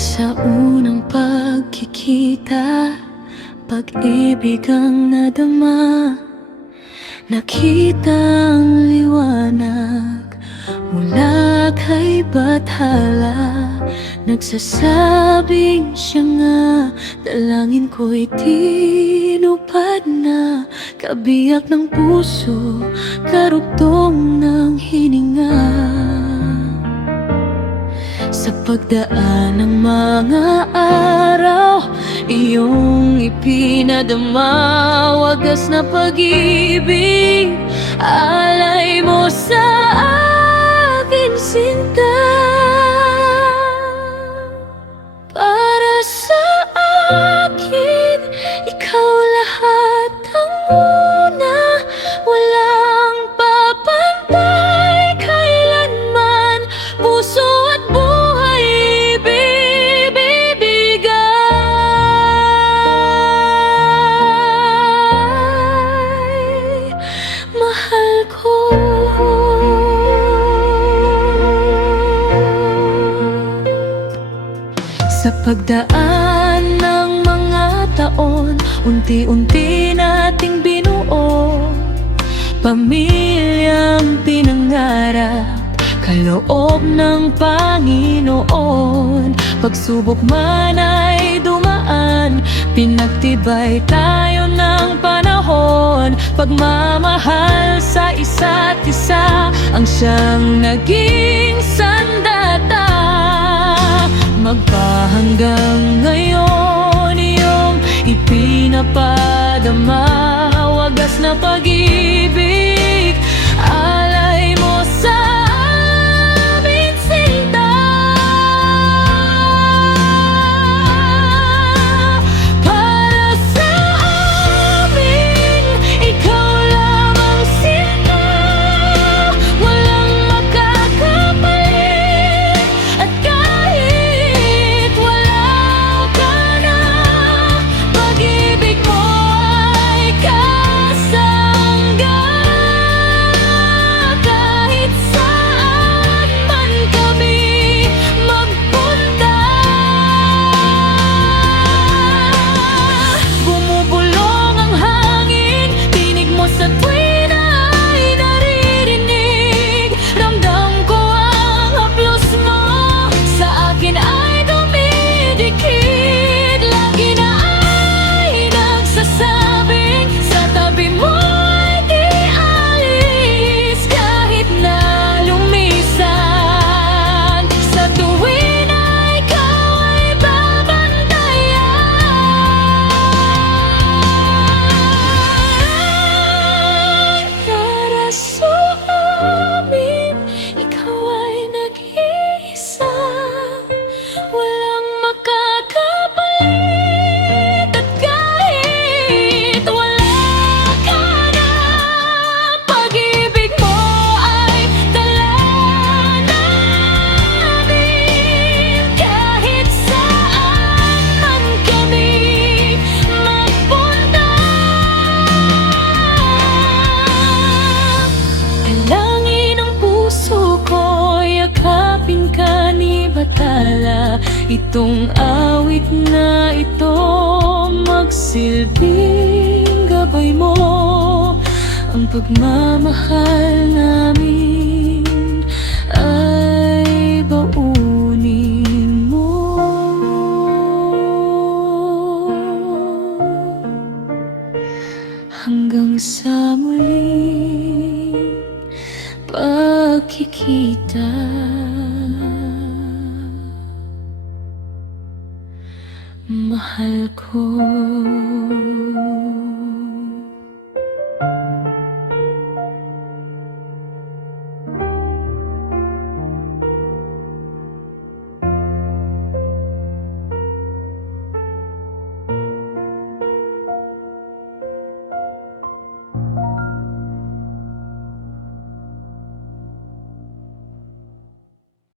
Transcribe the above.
Sa unang pagkikita, pag-ibig ang nadama. Nakita ang liwanag mula kay bathala. Nagsasabing siya nga, dalangin ko'y tinupad na. Kabiyak ng puso, karugtong ng hininga. Sa pagdaan ng mga araw, iyong ipinadama, wagas na pag-ibig, alay mo sa akin, sinta. Para sa akin, ikaw lahat ang una, walang papantay kailanman, puso at buhay ibibigay. Mahal ko. Sa pagdaan ng mga taon, unti-unti nating binuo pamilyang pinangarap, kaloob ng Panginoon. Pagsubok man ay dumaan, pinagtibay tayo ng panahon. Pagmamahal sa isa't isa ang siyang naging sandata. Magpahanggang ngayon iyong ipinapadama, wagas na pag-ibig, alay mo sa amin, sinta. Para sa amin, ikaw lamang, sinta. Walang makakapalit, at kahit wala ka na, pag-ibig mo ay kasangga. Kahit saan man kami magpunta, bumubulong ang hangin, tinig mo sa tuwin ay naririnig. Ramdam ko ang haplos mo, sa akin ay dumidikit. Lagi na ay nagsasabing, sa tabi mo ay di alis. Kahit na lumisan, sa tuwin ay ikaw ay babantayan. Para sa amin, ikaw ay nag-iisa, walang makakapalit, at kahit wala ka na, pag-ibig mo ay dala namin. Kahit saan man kami magpunta, dalangin ang puso ko, yakapin ka ni batala. Itong awit na ito, magsilbing gabay mo. Ang pagmamahal namin ay baunin mo. Hanggang sa muling pagkikita, mahal ko.